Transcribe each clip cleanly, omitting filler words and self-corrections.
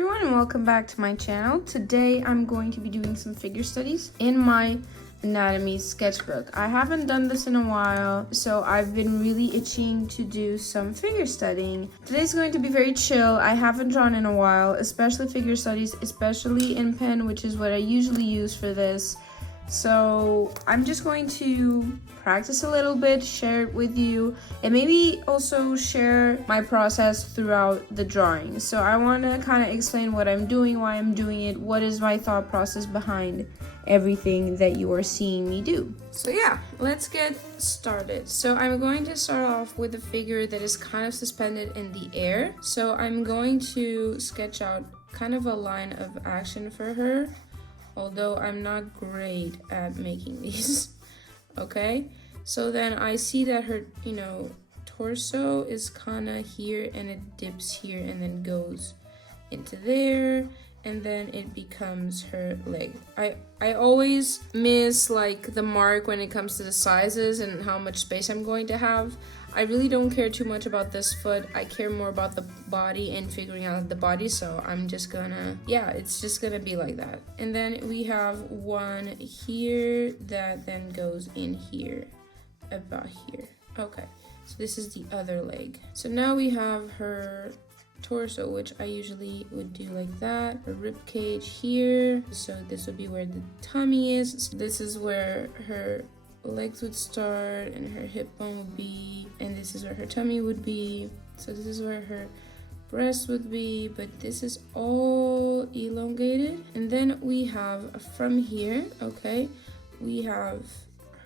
everyone, and welcome back to my channel. Today I'm going to be doing some figure studies in my anatomy sketchbook. I haven't done this in a while, so I've been really itching to do some figure studying. Today's going to be very chill. I haven't drawn in a while, especially figure studies, especially in pen, which is what I usually use for this. So I'm just going to practice a little bit, share it with you, and maybe also share my process throughout the drawing. So I want to kind of explain what I'm doing, why I'm doing it, what is my thought process behind everything that you are seeing me do. So yeah, let's get started. So I'm going to start off with a figure that is kind of suspended in the air. So I'm going to sketch out kind of a line of action for her, although I'm not great at making these. Okay, so then I see that her, torso is kind of here and it dips here and then goes into there, and then it becomes her leg. I always miss like the mark when it comes to the sizes and how much space I'm going to have. I really don't care too much about this foot. I care more about the body and figuring out the body, so I'm just gonna, it's just gonna be like that. And then we have one here that then goes in here, about here. Okay, so this is the other leg. So now we have her torso, which I usually would do like that. Her rib cage here, so this would be where the tummy is. So this is where her legs would start and her hip bone would be, and this is where her tummy would be. So this is where her breast would be, but this is all elongated. And then we have from here, okay, we have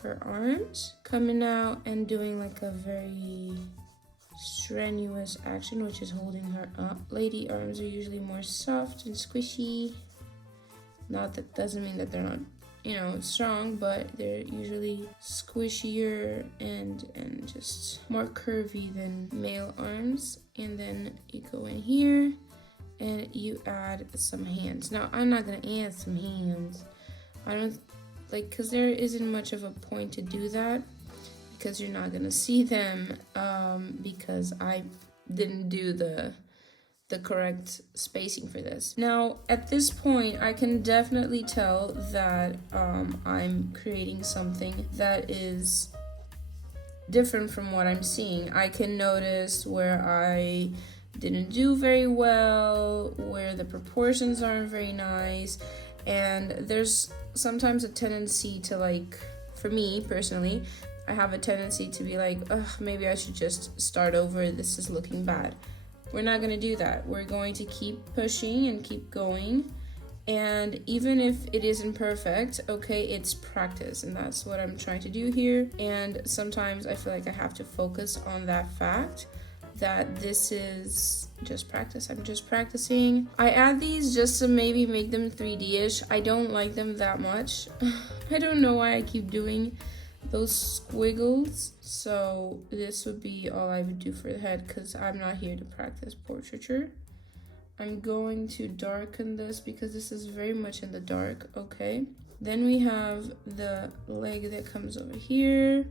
her arms coming out and doing like a very strenuous action, which is holding her up. Lady arms are usually more soft and squishy. Not that doesn't mean that they're not strong, but they're usually squishier and just more curvy than male arms. And then you go in here and you add some hands. Now I'm not gonna add some hands. I don't because there isn't much of a point to do that, because you're not gonna see them, because I didn't do the correct spacing for this. Now at this point I can definitely tell that I'm creating something that is different from what I'm seeing. I can notice where I didn't do very well, where the proportions aren't very nice, and there's sometimes a tendency to, for me personally, I have a tendency to be like, ugh, maybe I should just start over, this is looking bad. We're not going to do that. We're going to keep pushing and keep going. And even if it isn't perfect, okay, it's practice. And that's what I'm trying to do here. And sometimes I feel like I have to focus on that fact that this is just practice. I'm just practicing. I add these just to maybe make them 3D-ish. I don't like them that much. I don't know why I keep doing those squiggles. So this would be all I would do for the head, because I'm not here to practice portraiture. I'm going to darken this because this is very much in the dark. Okay, then we have the leg that comes over here,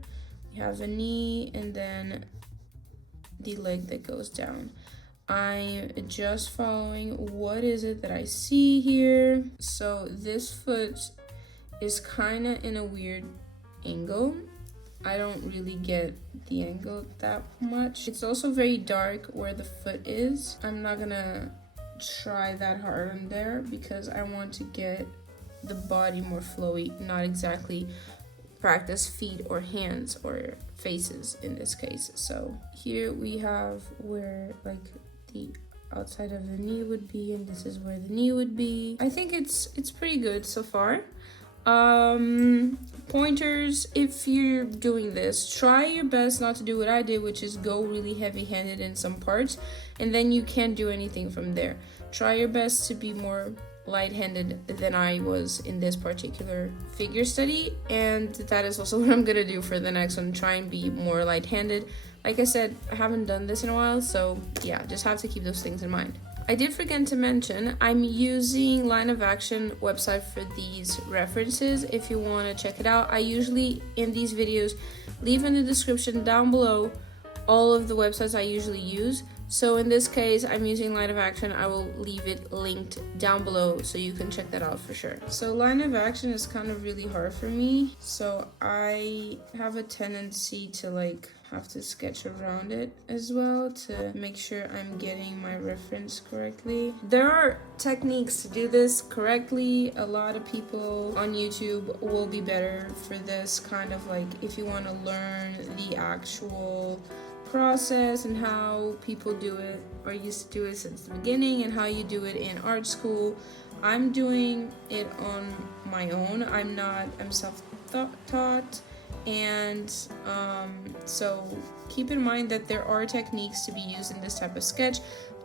we have a knee, and then the leg that goes down. I'm just following what is it that I see here. So this foot is kind of in a weird angle. I don't really get the angle that much. It's also very dark where the foot is. I'm not gonna try that hard on there because I want to get the body more flowy, not exactly practice feet or hands or faces in this case. So here we have where the outside of the knee would be, and this is where the knee would be. I think it's pretty good so far. Pointers, if you're doing this, try your best not to do what I did, which is go really heavy-handed in some parts, and then you can't do anything from there. Try your best to be more light-handed than I was in this particular figure study, and that is also what I'm gonna do for the next one. Try and be more light-handed. Like I said, I haven't done this in a while, so yeah, just have to keep those things in mind. I did forget to mention, I'm using Line of Action website for these references if you want to check it out. I usually, in these videos, leave in the description down below all of the websites I usually use. So in this case, I'm using Line of Action. I will leave it linked down below so you can check that out for sure. So Line of Action is kind of really hard for me. So I have a tendency to like have to sketch around it as well to make sure I'm getting my reference correctly. There are techniques to do this correctly. A lot of people on YouTube will be better for this kind of like if you want to learn the actual process and how people do it or used to do it since the beginning and how you do it in art school. I'm doing it on my own. I'm self-taught, and so keep in mind that there are techniques to be used in this type of sketch.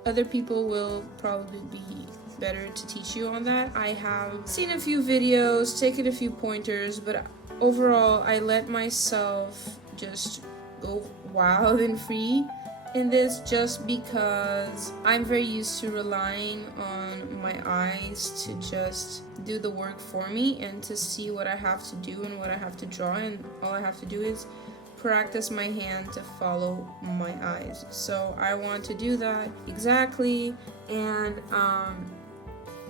Other people will probably be better to teach you on that. I have seen a few videos, taken a few pointers, but overall I let myself just go wild and free in this just because I'm very used to relying on my eyes to just do the work for me and to see what I have to do and what I have to draw, and all I have to do is practice my hand to follow my eyes. So I want to do that exactly and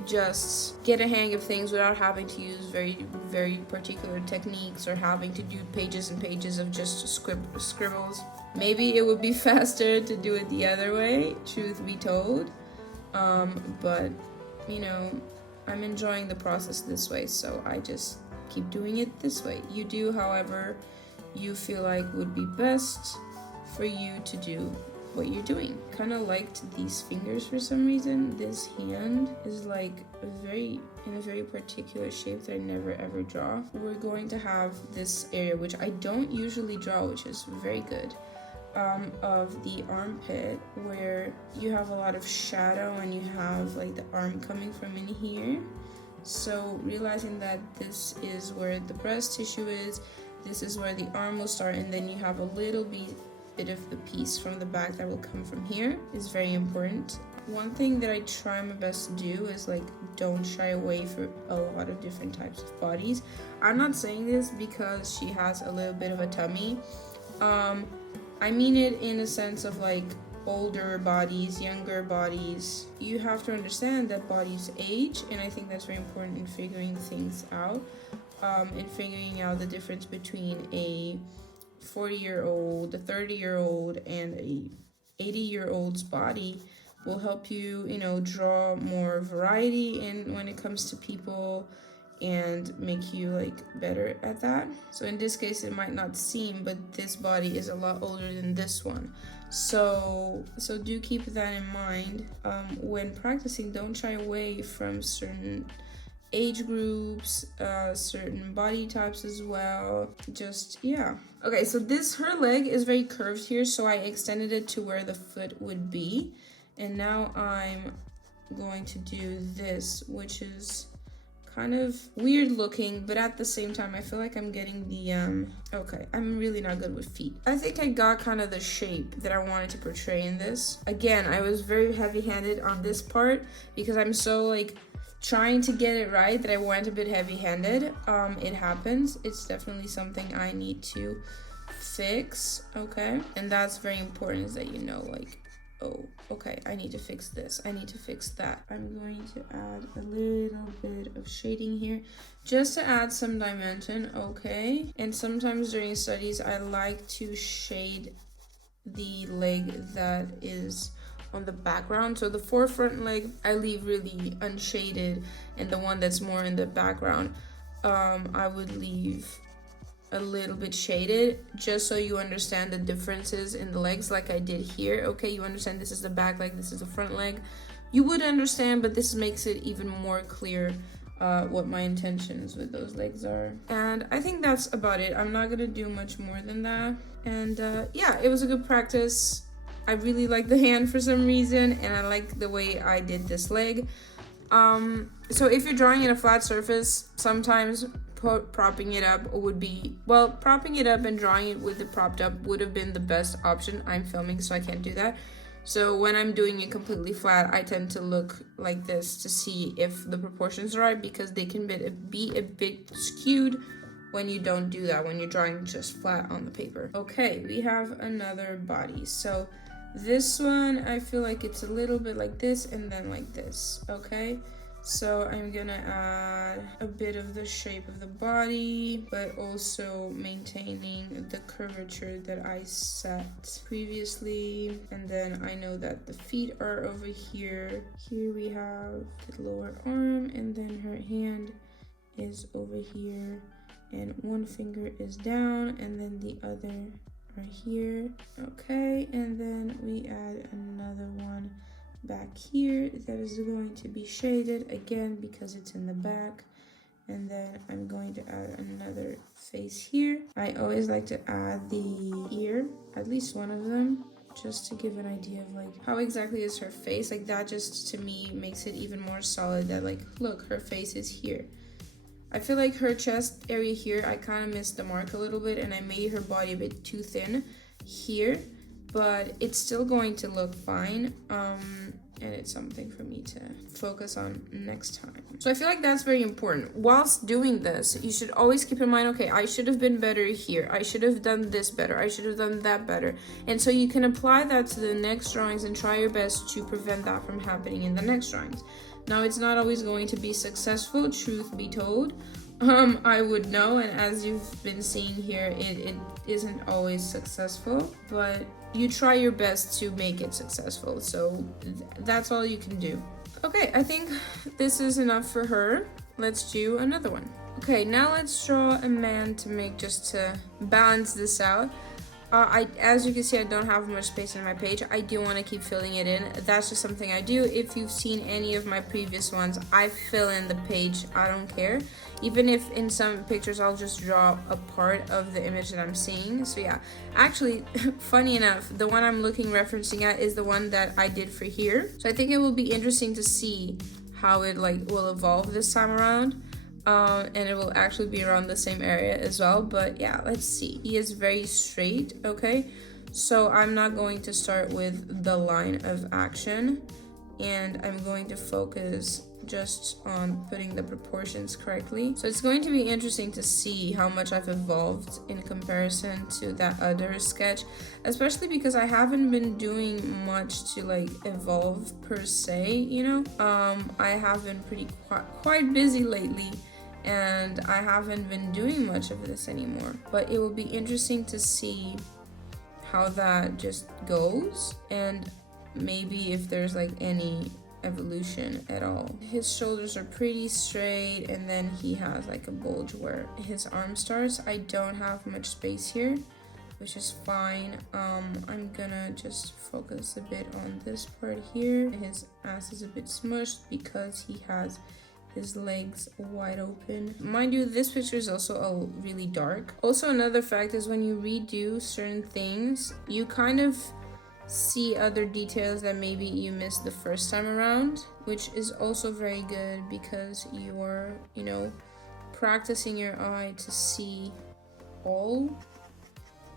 just get a hang of things without having to use very particular techniques or having to do pages and pages of just scribbles. Maybe it would be faster to do it the other way, truth be told, but you know, I'm enjoying the process this way, so I just keep doing it this way. You do however you feel like would be best for you to do what you're doing. Kind of liked these fingers for some reason. This hand is like in a very particular shape that I never ever draw. We're going to have this area which I don't usually draw, which is very good, of the armpit, where you have a lot of shadow and you have like the arm coming from in here. So realizing that this is where the breast tissue is, this is where the arm will start, and then you have a little bit of the piece from the back that will come from here is very important. One thing that I try my best to do is like don't shy away from a lot of different types of bodies. I'm not saying this because she has a little bit of a tummy. I mean it in a sense of like older bodies, younger bodies. You have to understand that bodies age, and I think that's very important in figuring things out, in figuring out the difference between a 40-year-old, a 30-year-old, and a 80-year-old's body will help you, you know, draw more variety in when it comes to people and make you like better at that. So in this case it might not seem, but this body is a lot older than this one. So do keep that in mind when practicing. Don't shy away from certain age groups, certain body types as well. Just yeah. Okay, so her leg is very curved here, so I extended it to where the foot would be, and now I'm going to do this, which is kind of weird looking, but at the same time I feel like I'm getting the okay, I'm really not good with feet. I think I got kind of the shape that I wanted to portray in this. Again, I was very heavy-handed on this part because I'm so like trying to get it right that I went a bit heavy-handed. It happens. It's definitely something I need to fix, okay? And that's very important, is that you know, like, oh, okay, I need to fix this, I need to fix that. I'm going to add a little bit of shading here just to add some dimension, okay? And sometimes during studies I like to shade the leg that is on the background. So the forefront leg I leave really unshaded, and the one that's more in the background I would leave a little bit shaded, just so you understand the differences in the legs like I did here. Okay, you understand this is the back leg, this is the front leg. You would understand, but this makes it even more clear what my intentions with those legs are. And I think that's about it. I'm not gonna do much more than that. And yeah, it was a good practice. I really like the hand for some reason, and I like the way I did this leg. So if you're drawing in a flat surface, sometimes propping it up would be, well, propping it up and drawing it with it propped up would have been the best option. I'm filming, so I can't do that. So when I'm doing it completely flat, I tend to look like this to see if the proportions are right, because they can be a bit skewed when you don't do that, when you're drawing just flat on the paper. Okay, we have another body. So This one, I feel like it's a little bit like this and then like this, okay? So I'm gonna add a bit of the shape of the body, but also maintaining the curvature that I set previously. And then I know that the feet are over here. Here we have the lower arm, and then her hand is over here, and one finger is down, and then the other right here. Okay, and then we add another one back here that is going to be shaded again because it's in the back. And then I'm going to add another face here. I always like to add the ear, at least one of them, just to give an idea of like how exactly is her face. Like that just to me makes it even more solid that like, look, her face is here. I feel like her chest area here, I kind of missed the mark a little bit, and I made her body a bit too thin here, but it's still going to look fine. And it's something for me to focus on next time. So I feel like that's very important. Whilst doing this, you should always keep in mind, okay, I should have been better here. I should have done this better. I should have done that better. And so you can apply that to the next drawings and try your best to prevent that from happening in the next drawings. Now, it's not always going to be successful, truth be told. I would know, and as you've been seeing here, it isn't always successful, but you try your best to make it successful, so that's all you can do. Okay, I think this is enough for her. Let's do another one. Okay, now let's draw a man to make, just to balance this out. As you can see, I don't have much space on my page. I do want to keep filling it in. That's just something I do. If you've seen any of my previous ones, I fill in the page. I don't care. Even if in some pictures I'll just draw a part of the image that I'm seeing. So yeah, actually, funny enough, the one I'm referencing at is the one that I did for here. So I think it will be interesting to see how it will evolve this time around. And it will actually be around the same area as well, but yeah, let's see. He is very straight, okay? So I'm not going to start with the line of action, and I'm going to focus just on putting the proportions correctly. So it's going to be interesting to see how much I've evolved in comparison to that other sketch, especially because I haven't been doing much to evolve per se, you know? I have been quite busy lately, and I haven't been doing much of this anymore, but it will be interesting to see how that just goes, and maybe if there's any evolution at all. His shoulders are pretty straight, and then he has a bulge where his arm starts. I don't have much space here, which is fine. I'm gonna just focus a bit on this part here. His ass is a bit smushed because he has his legs wide open. Mind you, this picture is also really dark. Also, another fact is when you redo certain things, you kind of see other details that maybe you missed the first time around, which is also very good because you're, practicing your eye to see all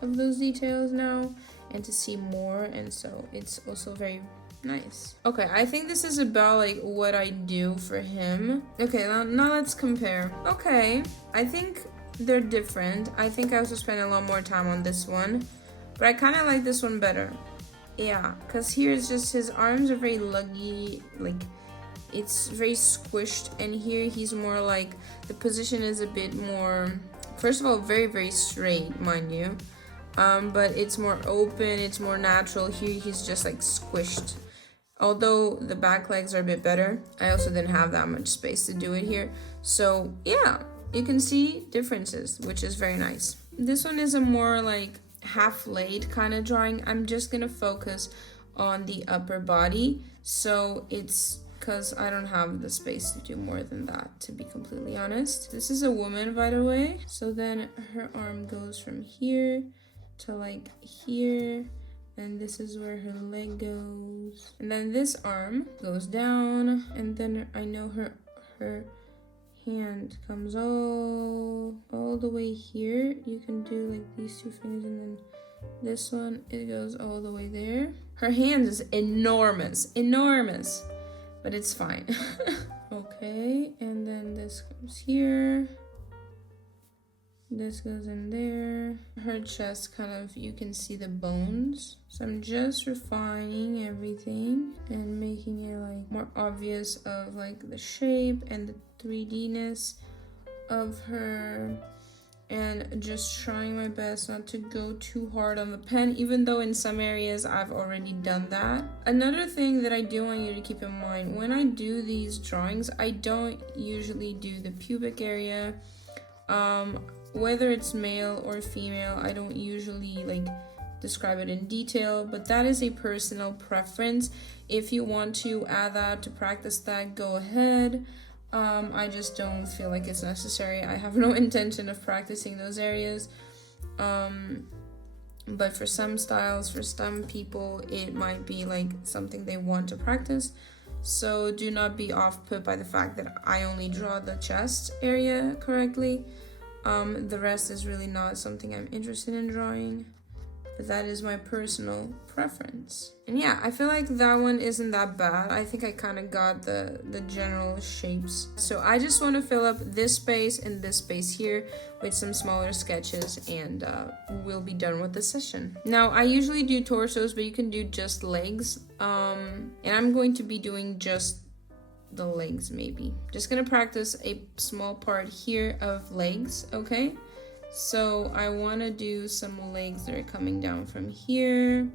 of those details now and to see more, and so it's also very nice. Okay, I think this is about what I do for him. Okay, now let's compare. Okay, I think they're different. I think I also spent a lot more time on this one, but I kind of like this one better. Yeah, because here it's just his arms are very luggy, it's very squished, and here he's more the position is a bit more, first of all, very, very straight, mind you, but it's more open, it's more natural. Here he's just squished. Although the back legs are a bit better, I also didn't have that much space to do it here. So yeah, you can see differences, which is very nice. This one is a more half laid kind of drawing. I'm just gonna focus on the upper body. So it's because I don't have the space to do more than that, to be completely honest. This is a woman, by the way. So then her arm goes from here to here. And this is where her leg goes, and then this arm goes down, and then I know her hand comes all the way here. You can do these two fingers, and then this one, it goes all the way there. Her hand is enormous, but it's fine. Okay, and then this comes here. This goes in there. Her chest kind of, you can see the bones. So I'm just refining everything and making it like more obvious of like the shape and the 3D-ness of her. And just trying my best not to go too hard on the pen, even though in some areas I've already done that. Another thing that I do want you to keep in mind, when I do these drawings, I don't usually do the pubic area. Whether it's male or female, I don't usually like describe it in detail, but that is a personal preference. If you want to add that to practice that, go ahead. I just don't feel like it's necessary. I have no intention of practicing those areas. But for some styles, for some people, it might be like something they want to practice. So do not be off-put by the fact that I only draw the chest area correctly. The rest is really not something I'm interested in drawing. But that is my personal preference. And yeah, I feel like that one isn't that bad. I think I kind of got the general shapes. So I just want to fill up this space and this space here with some smaller sketches, and we'll be done with the session. Now, I usually do torsos, but you can do just legs. And I'm going to be doing just the legs maybe. Just gonna practice a small part here of legs, okay? So I want to do some legs that are coming down from here.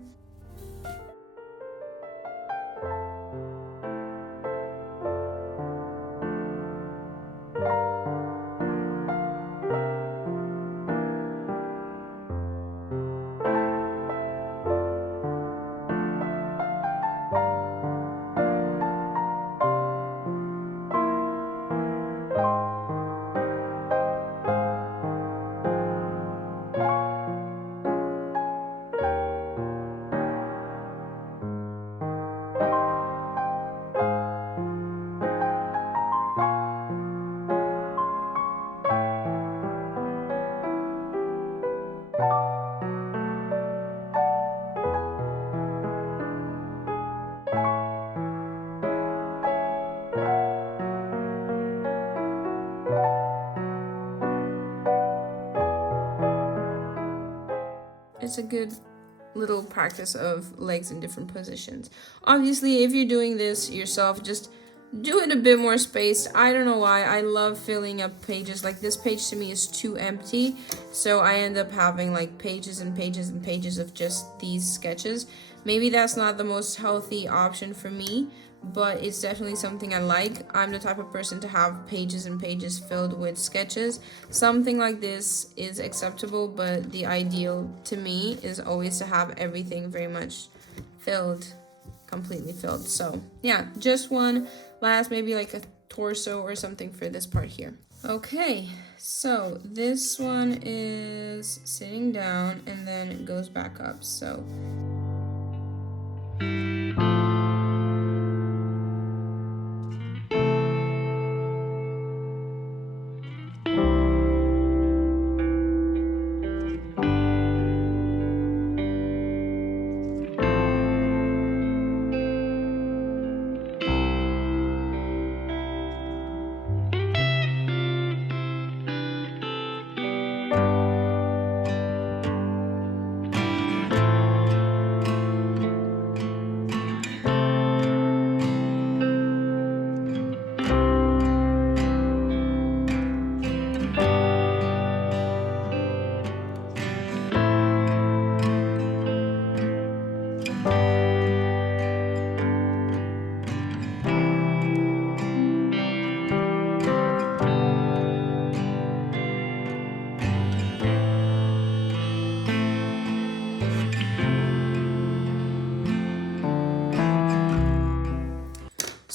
It's a good little practice of legs in different positions. Obviously, if you're doing this yourself, just do it a bit more spaced. I don't know why. I love filling up pages. Like, this page to me is too empty, so I end up having like pages and pages and pages of just these sketches. Maybe that's not the most healthy option for me, but it's definitely something I like. I'm the type of person to have pages and pages filled with sketches. Something like this is acceptable, but the ideal to me is always to have everything very much filled, completely filled. So yeah, just one last, maybe like a torso or something for this part here. Okay, so this one is sitting down and then it goes back up. So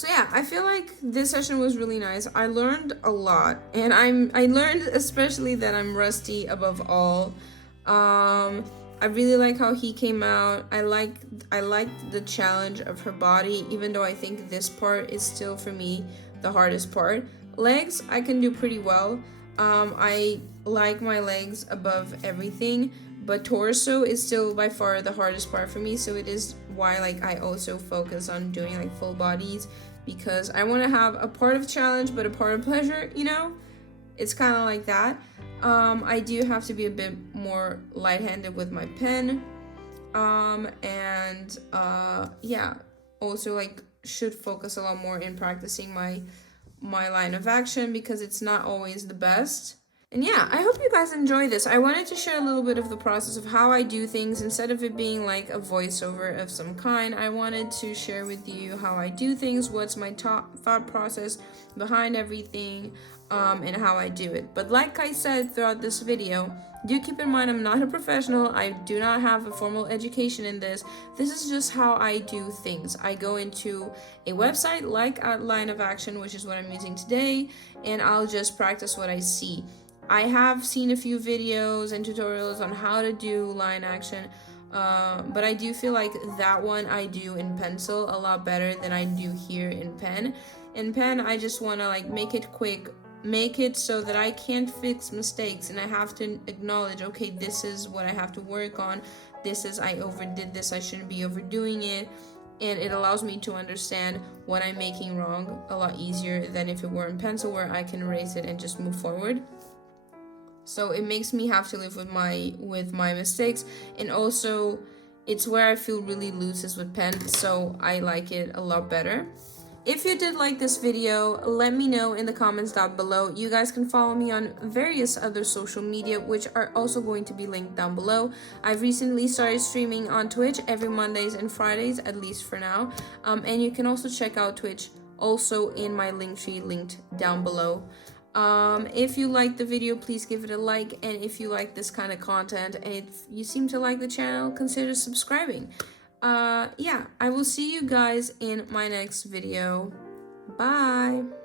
yeah, I feel like this session was really nice. I learned a lot, and I learned especially that I'm rusty above all. I really like how he came out. I liked the challenge of her body, even though I think this part is still for me the hardest part. Legs I can do pretty well. I like my legs above everything, but torso is still by far the hardest part for me. So it is why like I also focus on doing like full bodies, because I want to have a part of challenge but a part of pleasure, you know? It's kind of like that. I do have to be a bit more light-handed with my pen. Yeah, also like should focus a lot more in practicing my line of action because it's not always the best. And yeah, I hope you guys enjoy this. I wanted to share a little bit of the process of how I do things instead of it being like a voiceover of some kind. I wanted to share with you how I do things, what's my thought process behind everything, and how I do it. But like I said throughout this video, do keep in mind I'm not a professional. I do not have a formal education in this. This is just how I do things. I go into a website like Line of Action, which is what I'm using today, and I'll just practice what I see. I have seen a few videos and tutorials on how to do line action, but I do feel like that one I do in pencil a lot better than I do here in pen. In pen, I just want to like make it quick, make it so that I can't fix mistakes and I have to acknowledge, okay, this is what I have to work on. This is, I overdid this, I shouldn't be overdoing it. And it allows me to understand what I'm making wrong a lot easier than if it were in pencil where I can erase it and just move forward. So it makes me have to live with my mistakes, and also it's where I feel really loose is with pen, so I like it a lot better. If you did like this video, let me know in the comments down below. You guys can follow me on various other social media, which are also going to be linked down below. I've recently started streaming on Twitch every Mondays and Fridays, at least for now. And you can also check out Twitch also in my link tree linked down below. If you like the video, please give it a like, and if you like this kind of content and if you seem to like the channel, consider subscribing. Yeah, I will see you guys in my next video. Bye.